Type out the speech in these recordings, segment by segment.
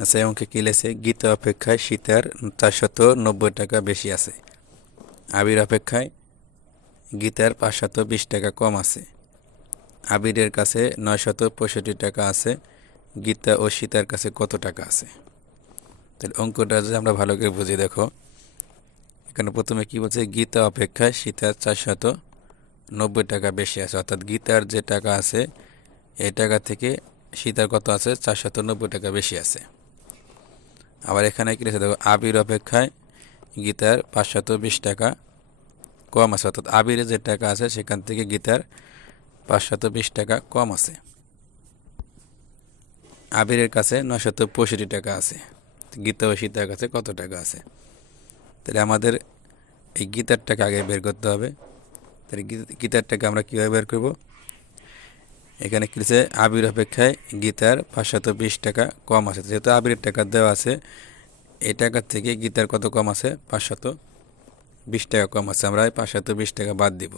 আচ্ছা অঙ্কে কী লেছে? গীতা অপেক্ষায় সীতার চারশত নব্বই টাকা বেশি আছে। আবির অপেক্ষায় গীতার পাঁচশত বিশ টাকা কম আছে। আবিরের কাছে নয়শত পঁয়ষট্টি টাকা আছে, গীতা ও সীতার কাছে কত টাকা আছে? তাহলে অঙ্কটা যদি আমরা ভালো করে বুঝি, দেখো। এখানে প্রথমে কি বলছে? গীতা অপেক্ষায় সীতার চারশত নব্বই টাকা বেশি আছে। অর্থাৎ গীতার যে টাকা আছে, এই টাকা থেকে সীতার কত আছে? চারশত নব্বই টাকা বেশি আছে। আবার এখানে কি লিখেছে? দেখো, আবির অপেক্ষায় গীতার পাঁচশত বিশ টাকা কম আছে। অর্থাৎ আবিরে যে টাকা আছে, সেখান থেকে গীতার পাঁচশত বিশ টাকা কম আছে। আবিরের কাছে নশত পঁয়ষট্টি টাকা আছে। গীতা ও সীতার কাছে কত টাকা আছে? তাহলে আমাদের এই গীতার টাকা আগে বের করতে হবে। তাহলে গীত- গীতার টাকা আমরা কীভাবে বের করব? এখানে কি লিখেছে? আবির অপেক্ষায় গীতার পাঁচশত বিশ টাকা কম আছে। যেহেতু আবিরের টাকা দেওয়া আছে, এই টাকার থেকে গীতার কত কম আছে? পাঁচশত বিশ টাকা কম আছে। আমরা পাঁচশত বিশ টাকা বাদ দিব।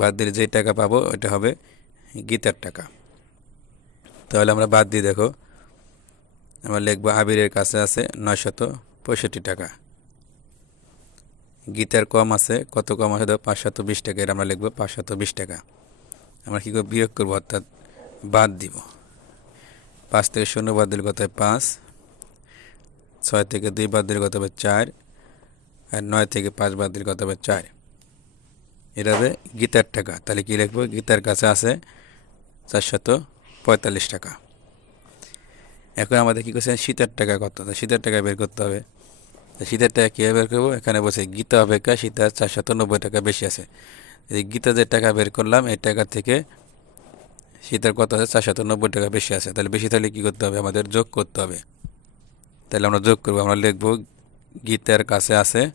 বাদ দিলে যে টাকা পাবো ওটা হবে গীতার টাকা। তাহলে আমরা বাদ দিই, দেখো। আমরা লিখব, আবিরের কাছে আছে নয়শত পঁয়ষট্টি টাকা। গীতার কম আছে, কত কম আছে? পাঁচশত বিশ টাকা, এটা আমরা লিখব পাঁচশত বিশ টাকা। আমরা কী করে বিয়োগ করব? অর্থাৎ বাদ দিব। পাঁচ থেকে শূন্য বাদ দিলে কত হয়? পাঁচ। ছয় থেকে দুই বাদ দিলে কত হবে? চার। আর নয় থেকে পাঁচ বাদ দিলে কত হবে? চার। এটা হবে গীতার টাকা। তাহলে কী লিখব? গীতার কাছে আছে চারশত পঁয়তাল্লিশ টাকা। এখন আমাদের কী করছে? শীতের টাকা কত? শীতের টাকা বের করতে হবে। শীতের টাকা কীভাবে বের করব? এখানে বসে গীতা অপেক্ষা, শীতের চারশত নব্বই টাকা বেশি আছে। এই গীতা যে টাকা বের করলাম, এই টাকা থেকে শীতের কত আছে? চারশত নব্বই টাকা বেশি আছে। তাহলে বেশি তাহলে কী করতে হবে? আমাদের যোগ করতে হবে। তাহলে আমরা যোগ করব। আমরা লিখব, গীতার কাছে আছে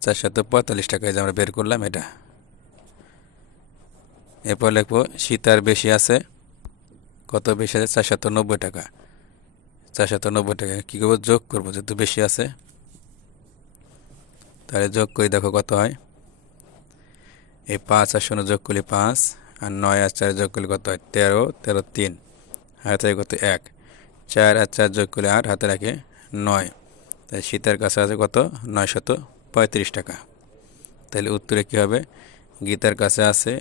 চারশত পঁয়তাল্লিশ টাকা। যে আমরা বের করলাম এটা। এরপর লিখব সীতার বেশি আছে। কত বেশি আছে? চারশত নব্বই টাকা। চারশত নব্বই টাকা। কী করব? যোগ করব। যেহেতু বেশি আছে। তাহলে যোগ করে, দেখো কত হয়। এই পাঁচ আর শূন্য যোগ করলে পাঁচ, আর নয় আর চার যোগ করলে কত? হয় তেরো তেরো তিন হাতে কত এক। চার আর চার যোগ করলে আট হাতে রাখে নয়। তাই শীতের কাছে আছে কত? নয়শত পঁয়ত্রিশ টাকা। তাহলে উত্তরে কী হবে? গীতার কাছে আছে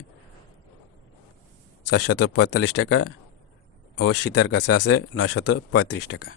চারশত পঁয়তাল্লিশ টাকা ও সীতার কাছে আছে নয়শত পঁয়ত্রিশ টাকা।